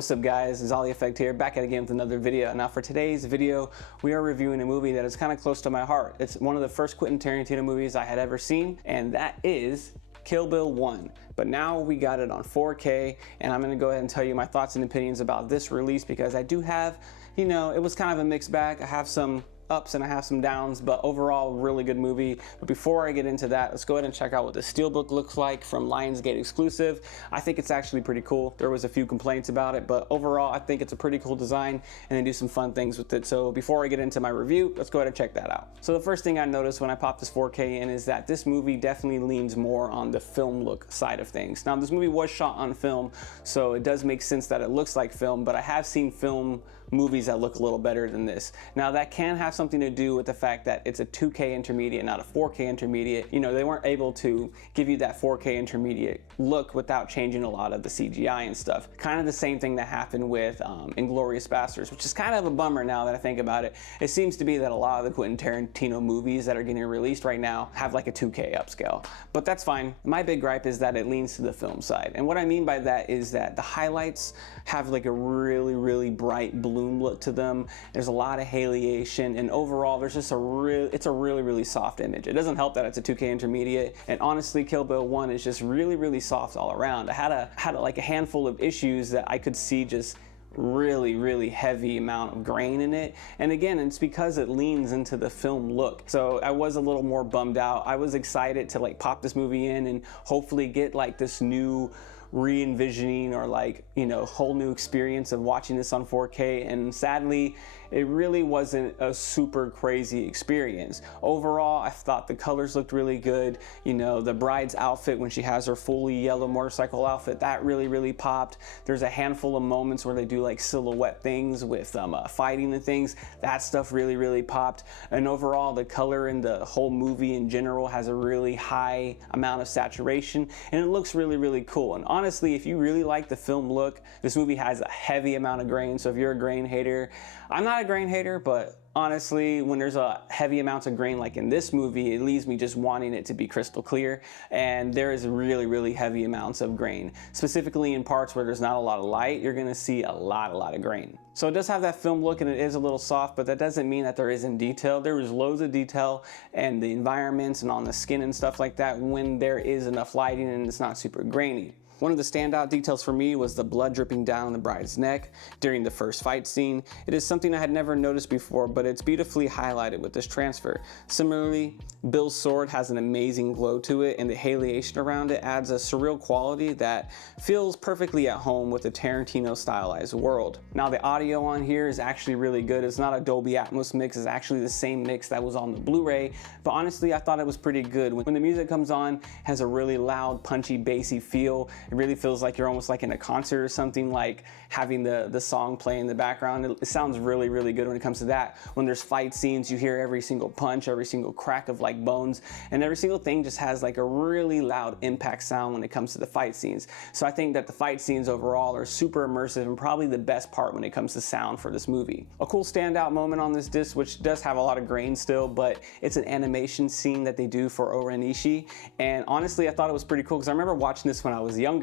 What's up guys, it's Ollie Effect here, back at again with another video. Now for today's video, we are reviewing a movie that is kind of close to my heart. It's one of the first Quentin Tarantino movies I had ever seen, and that is Kill Bill 1. But now we got it on 4K, and I'm gonna go ahead and tell you my thoughts and opinions about this release because I do have, it was kind of a mixed bag. I have some ups and I have some downs, but overall really good movie. But before I get into that, let's go ahead and check out what the Steelbook looks like from Lionsgate exclusive. I think it's actually pretty cool. There was a few complaints about it, but overall I think it's a pretty cool design and they do some fun things with it. So before I get into my review, let's go ahead and check that out. So the first thing I noticed when I popped this 4K in is that this movie definitely leans more on the film look side of things. Now this movie was shot on film, so it does make sense that it looks like film, but I have seen film movies that look a little better than this. Now that can have something to do with the fact that it's a 2K intermediate, not a 4K intermediate. They weren't able to give you that 4K intermediate look without changing a lot of the CGI and stuff. Kind of the same thing that happened with Inglourious Basterds, which is kind of a bummer now that I think about it. It seems to be that a lot of the Quentin Tarantino movies that are getting released right now have like a 2K upscale, but that's fine. My big gripe is that it leans to the film side. And what I mean by that is that the highlights have like a really bright bloom look to them. There's a lot of halation, and overall there's just it's a really soft image. It doesn't help that it's a 2K intermediate, and honestly Kill Bill 1 is just really soft all around. I had like a handful of issues that I could see just really heavy amount of grain in it, and again it's because it leans into the film look. So I was a little more bummed out. I was excited to like pop this movie in and hopefully get like this new re-envisioning or like whole new experience of watching this on 4K, and sadly it really wasn't a super crazy experience. Overall I thought the colors looked really good. The bride's outfit when she has her fully yellow motorcycle outfit, that really popped. There's a handful of moments where they do like silhouette things with fighting and things. That stuff really popped, and overall the color in the whole movie in general has a really high amount of saturation and it looks really cool. And honestly, if you really like the film look, this movie has a heavy amount of grain. So if you're a grain hater, I'm not a grain hater, but honestly, when there's a heavy amounts of grain like in this movie, it leaves me just wanting it to be crystal clear, and there is really heavy amounts of grain. Specifically in parts where there's not a lot of light, you're gonna see a lot of grain. So it does have that film look and it is a little soft, but that doesn't mean that there isn't detail. There is loads of detail and the environments and on the skin and stuff like that when there is enough lighting and it's not super grainy. One of the standout details for me was the blood dripping down the bride's neck during the first fight scene. It is something I had never noticed before, but it's beautifully highlighted with this transfer. Similarly, Bill's sword has an amazing glow to it, and the halation around it adds a surreal quality that feels perfectly at home with the Tarantino stylized world. Now the audio on here is actually really good. It's not a Dolby Atmos mix, it's actually the same mix that was on the Blu-ray, but honestly I thought it was pretty good. When the music comes on, it has a really loud, punchy, bassy feel. It really feels like you're almost like in a concert or something, like having the song play in the background. It sounds really good when it comes to that. When there's fight scenes, you hear every single punch, every single crack of like bones, and every single thing just has like a really loud impact sound when it comes to the fight scenes. So I think that the fight scenes overall are super immersive and probably the best part when it comes to sound for this movie. A cool standout moment on this disc, which does have a lot of grain still, but it's an animation scene that they do for Oranishi, and honestly I thought it was pretty cool because I remember watching this when I was younger,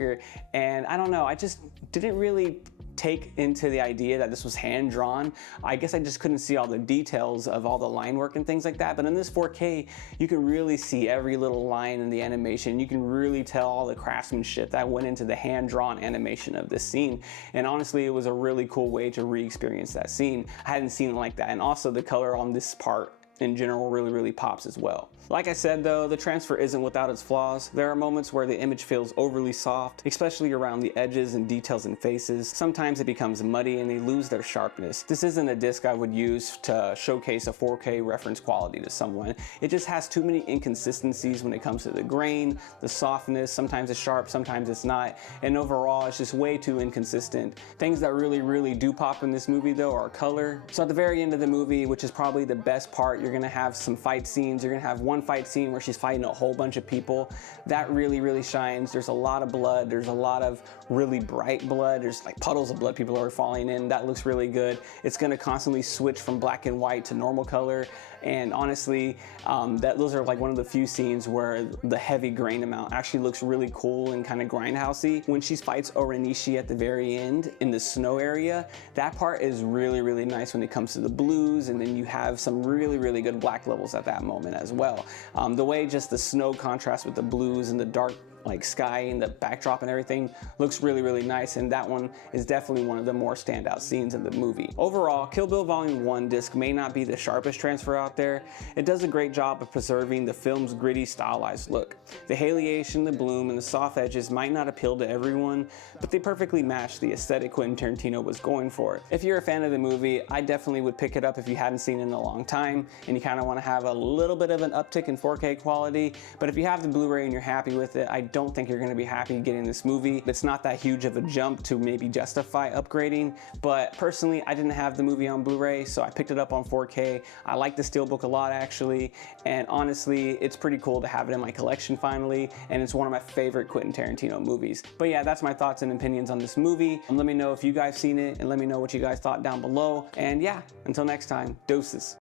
and I don't know, I just didn't really take into the idea that this was hand drawn. I guess I just couldn't see all the details of all the line work and things like that, but in this 4K you can really see every little line in the animation. You can really tell all the craftsmanship that went into the hand drawn animation of this scene, and honestly it was a really cool way to re-experience that scene. I hadn't seen it like that, and also the color on this part in general really pops as well. Like I said though, the transfer isn't without its flaws. There are moments where the image feels overly soft, especially around the edges and details in faces. Sometimes it becomes muddy and they lose their sharpness. This isn't a disc I would use to showcase a 4K reference quality to someone. It just has too many inconsistencies when it comes to the grain, the softness. Sometimes it's sharp, sometimes it's not, and overall it's just way too inconsistent. Things that really do pop in this movie though are color. So at the very end of the movie, which is probably the best part, you're gonna have some fight scenes. You're gonna have one one fight scene where she's fighting a whole bunch of people, that really shines. There's a lot of blood. There's a lot of really bright blood. There's like puddles of blood people are falling in. That looks really good. It's going to constantly switch from black and white to normal color. And honestly, those are like one of the few scenes where the heavy grain amount actually looks really cool and kind of grindhousey. When she fights Oranishi at the very end in the snow area, that part is really nice when it comes to the blues, and then you have some really good black levels at that moment as well. The way just the snow contrasts with the blues and the dark like sky and the backdrop and everything looks really nice, and that one is definitely one of the more standout scenes in the movie. Overall, Kill Bill Volume 1 disc may not be the sharpest transfer out there. It does a great job of preserving the film's gritty, stylized look. The haliation, the bloom, and the soft edges might not appeal to everyone, but they perfectly match the aesthetic Quentin Tarantino was going for. If you're a fan of the movie, I definitely would pick it up if you hadn't seen it in a long time and you kind of want to have a little bit of an uptick in 4K quality. But if you have the Blu-ray and you're happy with it, I don't think you're going to be happy getting this movie. It's not that huge of a jump to maybe justify upgrading, but personally, I didn't have the movie on Blu-ray, so I picked it up on 4K. I like the Steelbook a lot, actually, and honestly, it's pretty cool to have it in my collection finally, and it's one of my favorite Quentin Tarantino movies. But yeah, that's my thoughts and opinions on this movie. Let me know if you guys seen it, and let me know what you guys thought down below. And yeah, until next time, deuces.